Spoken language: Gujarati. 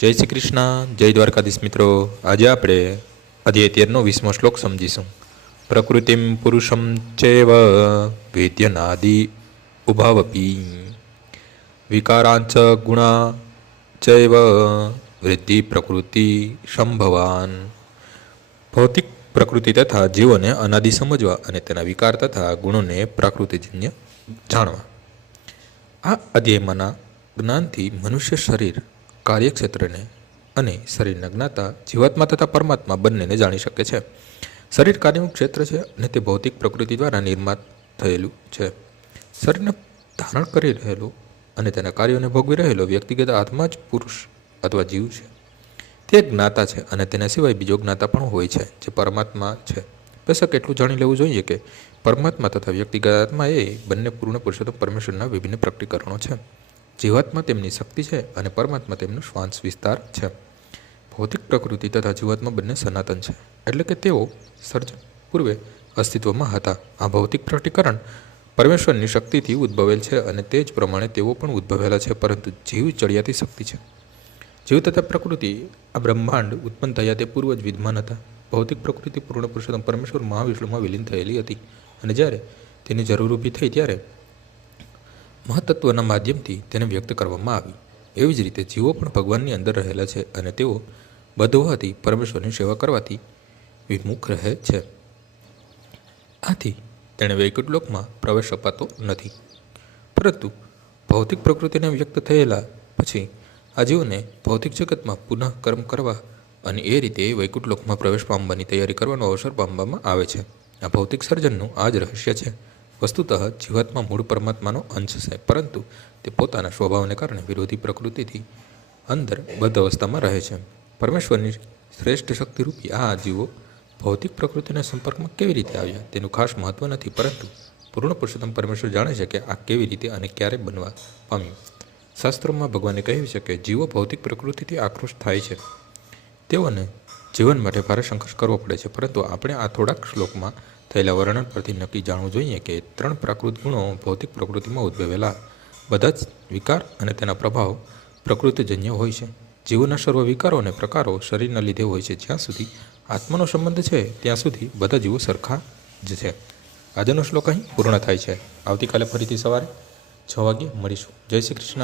જય શ્રી કૃષ્ણ. જય દ્વારકાધીશ મિત્રો. આજે આપણે અધ્યાય તેરનો વીસમો શ્લોક સમજીશું. પ્રકૃતિમ પુરુષમ ચેવ વેદ્યનાદિ ઉભાવપી. વિકારાંચ ગુણા ચૈવ વૃદ્ધિ પ્રકૃતિ સંભવાન. ભૌતિક પ્રકૃતિ તથા જીવોને અનાદિ સમજવા અને તેના વિકાર તથા ગુણોને પ્રાકૃતિજન્ય જાણવા. આ અધ્યયમાંના જ્ઞાનથી મનુષ્ય શરીર કાર્યક્ષેત્રને અને શરીરના જ્ઞાતા જીવાત્મા તથા પરમાત્મા બંનેને જાણી શકે છે. શરીર કાર્યનું ક્ષેત્ર છે અને તે ભૌતિક પ્રકૃતિ દ્વારા નિર્માત થયેલું છે. શરીરને ધારણ કરી રહેલો અને તેના કાર્યોને ભોગવી રહેલો વ્યક્તિગત આત્મા જ પુરુષ અથવા જીવ છે. તે જ્ઞાતા છે અને તેના સિવાય બીજો જ્ઞાતા પણ હોય છે, જે પરમાત્મા છે. બેશક એટલું જાણી લેવું જોઈએ કે પરમાત્મા તથા વ્યક્તિગત આત્મા એ બંને પૂર્ણ પુરુષોત્તમ પરમેશ્વરના વિભિન્ન પ્રકટીકરણો છે. જીવાત્મા તેમની શક્તિ છે અને પરમાત્મા તેમનો શ્વાસ વિસ્તાર છે. ભૌતિક પ્રકૃતિ તથા જીવાત્મા બંને સનાતન છે. એટલે કે તેઓ સર્જન પૂર્વે અસ્તિત્વમાં હતા. આ ભૌતિક પ્રકટીકરણ પરમેશ્વરની શક્તિથી ઉદ્ભવેલ છે અને તે જ પ્રમાણે તેઓ પણ ઉદ્ભવેલા છે, પરંતુ જીવ ચડિયાતી શક્તિ છે. જીવ તથા પ્રકૃતિ આ બ્રહ્માંડ ઉત્પન્ન થયા તે પૂર્વ જ વિદ્યમાન હતા. ભૌતિક પ્રકૃતિ પૂર્ણ પુરુષોત્તમ પરમેશ્વર મહાવિષ્ણુમાં વિલીન થયેલી હતી અને જ્યારે તેની જરૂર ઊભી થઈ ત્યારે મહત્ત્વના માધ્યમથી તેને વ્યક્ત કરવામાં આવી. એવી જ રીતે જીવો પણ ભગવાનની અંદર રહેલા છે અને તેઓ બદ્ધ હોવાથી પરમેશ્વરની સેવા કરવાથી વિમુખ રહે છે. આથી તેણે વૈકુંઠ પ્રવેશ અપાતો નથી. પરંતુ ભૌતિક પ્રકૃતિને વ્યક્ત થયેલા પછી આ જીવોને ભૌતિક જગતમાં પુનઃ કર્મ કરવા અને એ રીતે વૈકુંઠ લોકમાં પ્રવેશ પામવાની તૈયારી કરવાનો અવસર પામવામાં આવે છે. આ ભૌતિક સર્જનનું આ જ રહસ્ય છે. વસ્તુતઃ જીવાત્મા મૂળ પરમાત્માનો અંશ છે, પરંતુ તે પોતાના સ્વભાવને કારણે વિરોધી પ્રકૃતિથી અંદર બદ્ધ અવસ્થામાં રહે છે. પરમેશ્વરની શ્રેષ્ઠ શક્તિરૂપી આ જીવો ભૌતિક પ્રકૃતિના સંપર્કમાં કેવી રીતે આવ્યા? તેનું ખાસ મહત્ત્વ નથી, પરંતુ પૂર્ણ પુરુષોત્તમ પરમેશ્વર જાણે છે કે આ કેવી રીતે અને ક્યારે બનવા પામ્યું. શાસ્ત્રોમાં ભગવાને કહ્યું છે કે જીવો ભૌતિક પ્રકૃતિથી આકૃષ્ટ થાય છે. તેઓને જીવન માટે ભારે સંઘર્ષ કરવો પડે છે, પરંતુ આપણે આ થોડાક શ્લોકમાં થયેલા વર્ણન પરથી નક્કી જાણવું જોઈએ કે ત્રણ પ્રાકૃત ગુણો ભૌતિક પ્રકૃતિમાં ઉદ્ભવેલા. બધા જ વિકાર અને તેના પ્રભાવ પ્રકૃતિજન્ય હોય છે. જીવોના સર્વ વિકારો અને પ્રકારો શરીરના લીધે હોય છે. જ્યાં સુધી આત્માનો સંબંધ છે, ત્યાં સુધી બધા જીવો સરખા જ છે. આજનો શ્લોક અહીં પૂર્ણ થાય છે. આવતીકાલે ફરીથી સવારે છ વાગ્યે મળીશું. જય શ્રી કૃષ્ણ.